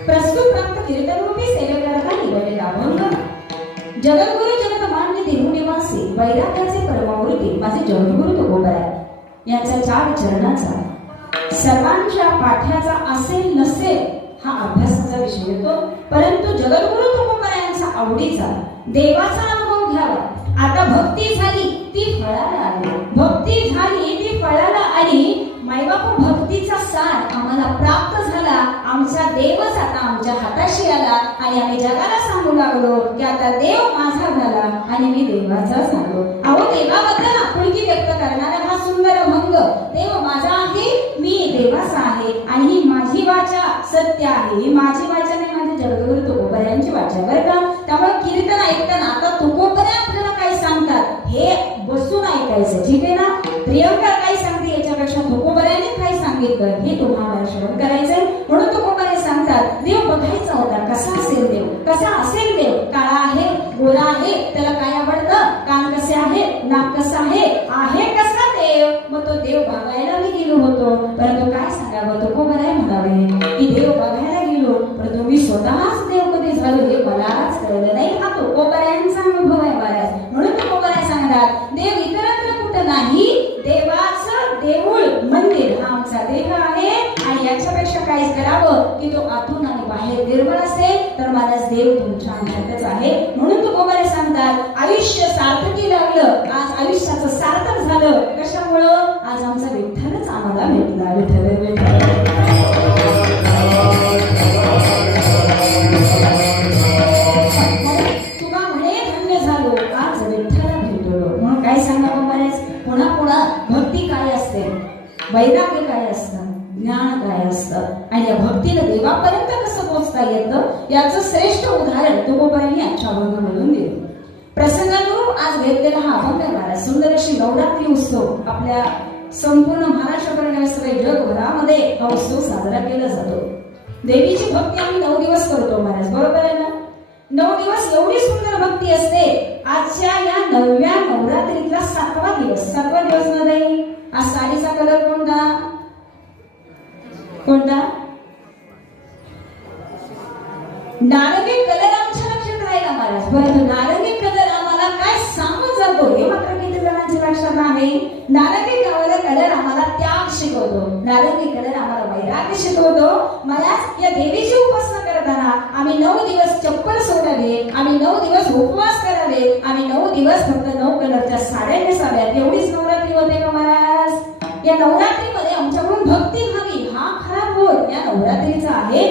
प्रस्तुत प्राप्त कीर्तनरूपी सेवेकरता निवडलेला अभंग. जगद्गुरु जगतमान्य देहुनिवासी वैराग्याचे परममूर्ती माझे जगद्गुरु तुकोबराय यांचा 4 चरणाचा सर्वांच्या पाठ्याचा असेल नसेल हा अभ्यासाचा विषय होतो. परंतु जगद्गुरु तुकोबरायांचा आवडीचा देवाचा अनुभव घ्यावा. आता भक्ती झाली ती फळाला आली, भक्ती झाली ती फळाला आली. मायबाप भक्तीचा सार आम्हाला प्राप्त झाला. आमचा देवच आता आमच्या हाताशी आला आणि आम्ही जगाला सांगू लागलो की आता देव माझा झाला आणि मी देवाचा झालो. अहो, देवाबद्दल आपुलकी व्यक्त करणारा हा सुंदर अभंग. देव माझा आहे, मी देवाचा आहे आणि ही माझी वाचा सत्य आहे. ही माझी वाचा नाही, माझे जगद्गुरु तुकोबरायांची वाचा बरं का. त्यामुळे कीर्तन ऐकताना आता तुकोबराय आपल्याला काय सांगतात हे बसून ऐकायचं, ठीक आहे ना. प्रियंका काय सांगते याच्यापेक्षा तुकोबरायांनी काय सांगितलं हे तुम्हाला श्रवण करायचंय. म्हणून तुकोबराय सांगतात देव बघायचा होता. कसा असेल देव, कसा असेल देव. काळा आहे, गोरा आहे, त्याला काय आवडतं, कान कसे आहे, नाक कसं आहे कसा देव. मग तो देव बघायला मी गेलो होतो. परंतु काय सांगावं, तुकोबराय म्हणावे की देव बघायला गेलो परंतु मी स्वतःच देव कधी झालो हे मलाच कळलं नाही. हा तुकोबरायांचा अनुभव आहे बऱ्याच. म्हणून तुकोबराय सांगतात देव इतरत्र कुठं नाही, देवाचं देऊळ मंदिर हा आमचा देह आहे. आणि याच्यापेक्षा काय करावं की तो आतून आणि बाहेर निर्मळ असेल तर मानस देव तुमच्या अंतर्गतच आहे. म्हणून तुकोबराय सांगतात आयुष्य सार्थकी लागलं. आज आयुष्याचं सार्थक झालं. कशामुळं, आज आमचा विठ्ठलच आम्हाला भेटला. विठ्ठल विठ्ठल तुका म्हणे धन्य झालो, आज विठ्ठला भेटलो. म्हणून काय सांगावं बरेच पुन्हा पुन्हा भक्ती काय असते, वैराग्य काय असतं, ज्ञान काय असतं आणि या भक्तीला देवापर्यंत कसं पोहोचता येतं याचं श्रेष्ठ उदाहरण तुकोबरायांनी आजच्या अभंगामधून दिलं. प्रसंगानुरूप आज घेतलेला हा अभंग आहे. सुंदर अशी नवरात्री उत्सव आपल्या संपूर्ण महाराष्ट्राकडे सगळे जगभरामध्ये हा उत्सव साजरा केला जातो. देवीची भक्ती आम्ही 9 दिवस करतो महाराज, बरोबर आहे ना. 9 दिवस एवढी सुंदर भक्ती असते. आजच्या या 9व्या नवरात्रीतला 7वा दिवस, 7वा दिवस नाही. आज साडीचा कलर कोणता कोणता, नारंगी कलर आमच्या लक्षात राहिला महाराज. परंतु नारंगी कलर आम्हाला काय सांगून जातो हे मात्र किती जणांच्या लक्षात आहे. नारंगी कलर आम्हाला त्याग शिकवतो, नारंगी कलर आम्हाला वैराग्य शिकवतो. मला या देवीची उपासना करताना आम्ही 9 दिवस चप्पल सोडावे, आम्ही 9 दिवस उपवास करावे, आम्ही 9 दिवस फक्त 9 कलरच्या साड्या नेसाव्यात. एवढीच नवरात्री होते का महाराज. या नवरात्रीमध्ये आमच्याकडून भक्ती व्हावी हा खरा बोल या नवरात्रीचा आहे.